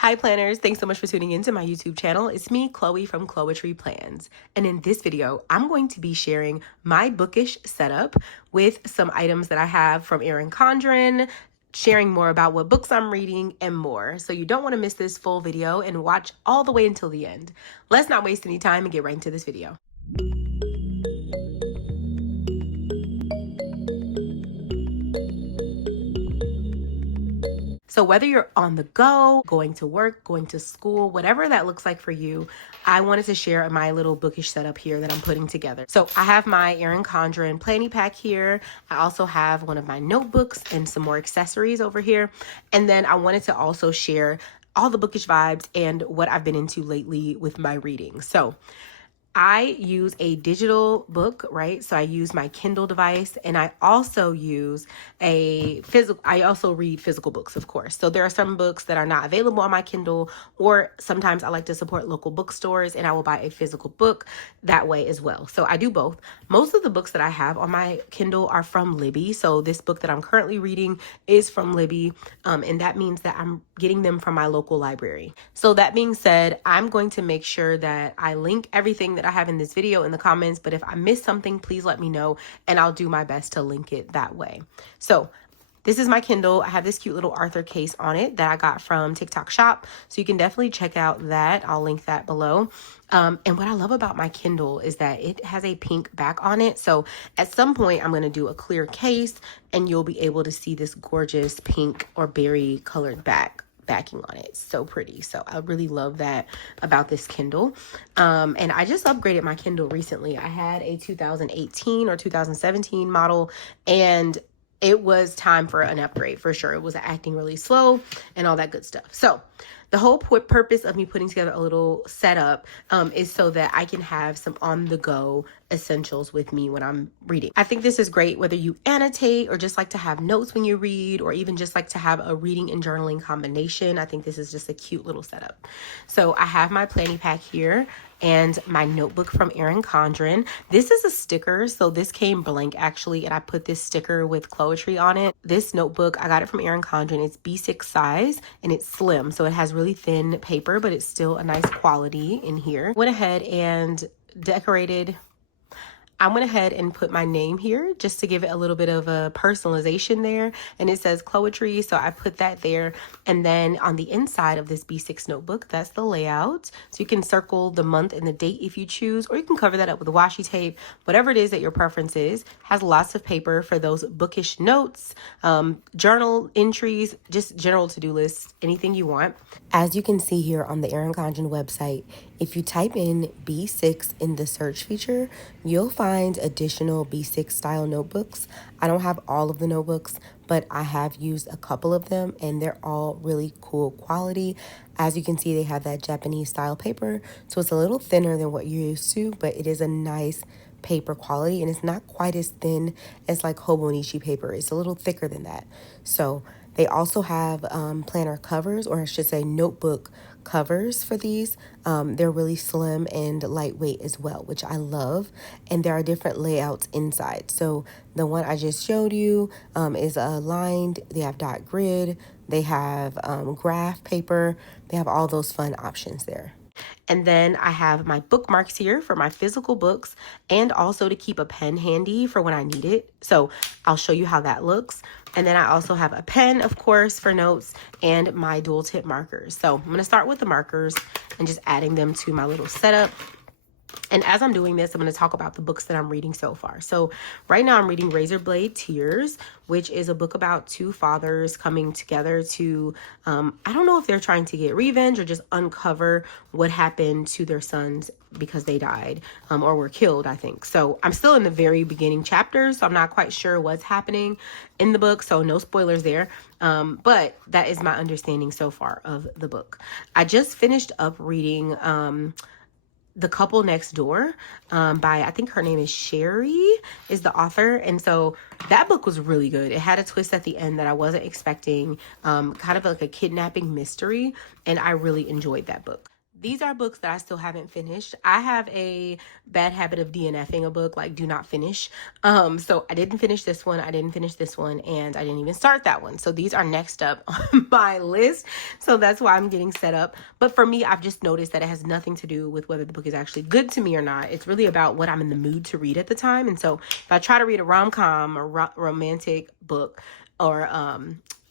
Hi planners, thanks so much for tuning into my YouTube channel. It's me, Chloe from Chloetry Plans. And in this video, I'm going to be sharing my bookish setup with some items that I have from Erin Condren, sharing more about what books I'm reading and more. So you don't want to miss this full video and watch all the way until the end. Let's not waste any time and get right into this video. So whether you're on the go, going to work, going to school, whatever that looks like for you, I wanted to share my little bookish setup here that I'm putting together. So I have my Erin Condren planning pack here. I also have one of my notebooks and some more accessories over here. And then I wanted to also share all the bookish vibes and what I've been into lately with my reading. So I use a digital book, right? So I use my Kindle device, and I also use I also read physical books, of course. So there are some books that are not available on my Kindle, or sometimes I like to support local bookstores and I will buy a physical book that way as well. So I do both. Most of the books that I have on my Kindle are from Libby. So this book that I'm currently reading is from Libby. And that means that I'm getting them from my local library. So that being said, I'm going to make sure that I link everything that I have in this video in the comments, but if I miss something, please let me know and I'll do my best to link it that way. So this is my Kindle. I have this cute little Arthur case on it that I got from TikTok Shop. So you can definitely check out that. I'll link that below. And what I love about my Kindle is that it has a pink back on it. So at some point I'm going to do a clear case and you'll be able to see this gorgeous pink or berry colored backing on it. It's so pretty. So I really love that about this Kindle. And I just upgraded my Kindle recently. I had a 2018 or 2017 model, and it was time for an upgrade for sure. It was acting really slow and all that good stuff. So the whole purpose of me putting together a little setup is so that I can have some on-the-go essentials with me when I'm reading. I think this is great whether you annotate or just like to have notes when you read, or even just like to have a reading and journaling combination. I think this is just a cute little setup. So I have my planning pack here and my notebook from Erin Condren. This is a sticker, so this came blank actually, and I put this sticker with Chloetry on it. This notebook, I got it from Erin Condren. It's B6 size and it's slim, so it has really thin paper, but it's still a nice quality in here. Went ahead and I went ahead and put my name here just to give it a little bit of a personalization there. And it says Chloetry, so I put that there. And then on the inside of this B6 notebook, that's the layout. So you can circle the month and the date if you choose, or you can cover that up with washi tape, whatever it is that your preference is. Has lots of paper for those bookish notes, journal entries, just general to-do lists, anything you want. As you can see here on the Erin Condren website, if you type in B6 in the search feature, you'll find additional B6 style notebooks. I don't have all of the notebooks, but I have used a couple of them and they're all really cool quality. As you can see, they have that Japanese style paper, so it's a little thinner than what you're used to, but it is a nice paper quality, and it's not quite as thin as like Hobonichi paper. It's a little thicker than that. So they also have planner covers, or I should say notebook covers for these. They're really slim and lightweight as well, which I love. And there are different layouts inside. So the one I just showed you is lined. They have dot grid. They have graph paper. They have all those fun options there. And then I have my bookmarks here for my physical books, and also to keep a pen handy for when I need it. So I'll show you how that looks. And then I also have a pen, of course, for notes, and my dual tip markers. So I'm going to start with the markers and just adding them to my little setup. And as I'm doing this, I'm going to talk about the books that I'm reading so far. So right now I'm reading Razorblade Tears, which is a book about two fathers coming together to, I don't know if they're trying to get revenge or just uncover what happened to their sons because they died or were killed, I think. So I'm still in the very beginning chapters, so I'm not quite sure what's happening in the book. So no spoilers there. But that is my understanding so far of the book. I just finished up reading The Couple Next Door by, I think her name is Sherry, is the author. And so that book was really good. It had a twist at the end that I wasn't expecting, kind of like a kidnapping mystery. And I really enjoyed that book. These are books that I still haven't finished. I have a bad habit of DNFing a book, like do not finish. So I didn't finish this one, I didn't finish this one, and I didn't even start that one. So these are next up on my list. So that's why I'm getting set up. But for me, I've just noticed that it has nothing to do with whether the book is actually good to me or not. It's really about what I'm in the mood to read at the time. And so if I try to read a rom-com or romantic book or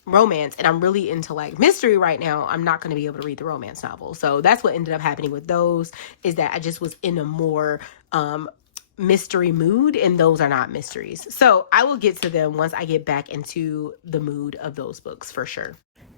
romance and I'm really into like mystery right now, I'm not going to be able to read the romance novel. So that's what ended up happening with those, is that I just was in a more mystery mood, and those are not mysteries. So I will get to them once I get back into the mood of those books for sure.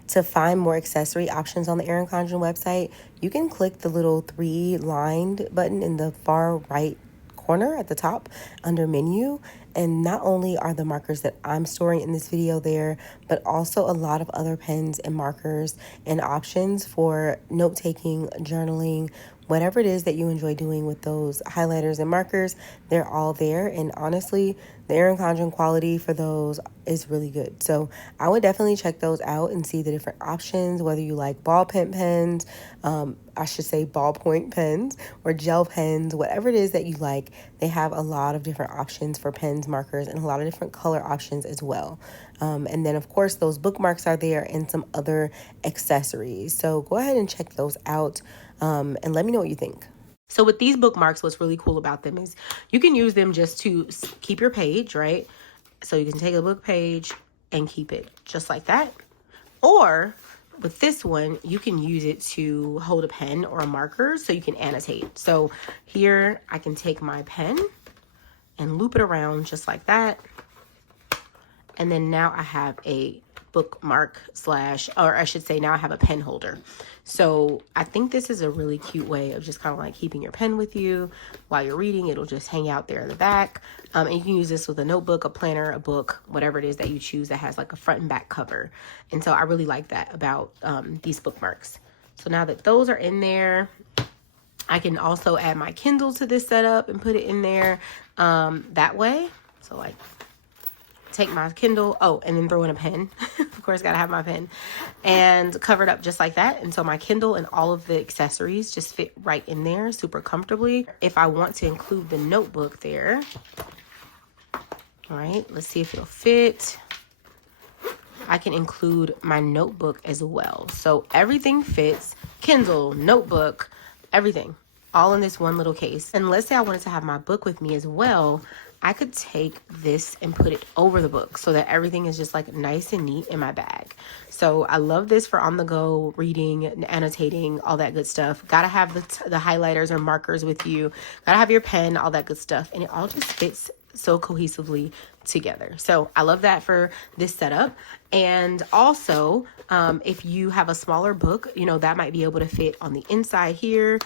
To find more accessory options on the Erin Condren website, you can click the little 3-lined button in the far right corner at the top under menu. And not only are the markers that I'm storing in this video there, but also a lot of other pens and markers and options for note-taking, journaling, whatever it is that you enjoy doing with those highlighters and markers, they're all there. And honestly, the Erin Condren quality for those is really good. So I would definitely check those out and see the different options, whether you like ball pen pens, I should say ballpoint pens, or gel pens, whatever it is that you like. They have a lot of different options for pens, markers, and a lot of different color options as well. And then of course those bookmarks are there and some other accessories. So go ahead and check those out and let me know what you think. So with these bookmarks, what's really cool about them is you can use them just to keep your page, right? So you can take a book page and keep it just like that. Or with this one, you can use it to hold a pen or a marker so you can annotate. So here I can take my pen and loop it around just like that. And then now I have a bookmark or I should say now I have a pen holder. So I think this is a really cute way of just kind of like keeping your pen with you while you're reading. It'll just hang out there in the back. And you can use this with a notebook, a planner, a book, whatever it is that you choose that has like a front and back cover. And so I really like that about these bookmarks. So now that those are in there, I can also add my Kindle to this setup and put it in there that way. So like take my Kindle, and then throw in a pen. Of course, gotta have my pen, and cover it up just like that. And so my Kindle and all of the accessories just fit right in there super comfortably. If I want to include the notebook there, all right, let's see if it'll fit. I can include my notebook as well. So everything fits, Kindle, notebook, everything, all in this one little case. And let's say I wanted to have my book with me as well. I could take this and put it over the book so that everything is just like nice and neat in my bag. So I love this for on the go reading, annotating, all that good stuff. Gotta have the highlighters or markers with you. Gotta have your pen, all that good stuff. And it all just fits so cohesively together. So I love that for this setup. And also, if you have a smaller book, you know, that might be able to fit on the inside here.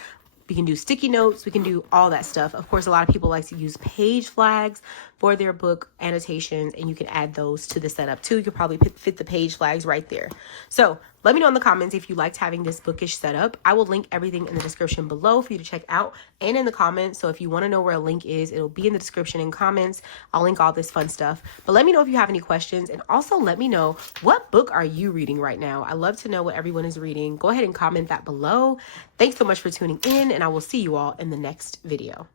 We can do sticky notes. We can do all that stuff. Of course, a lot of people like to use page flags for their book annotations, and you can add those to the setup too. You could probably fit the page flags right there. So let me know in the comments if you liked having this bookish setup. I will link everything in the description below for you to check out and in the comments. So if you want to know where a link is, it'll be in the description and comments. I'll link all this fun stuff. But let me know if you have any questions, and also let me know, what book are you reading right now? I love to know what everyone is reading. Go ahead and comment that below. Thanks so much for tuning in, and I will see you all in the next video.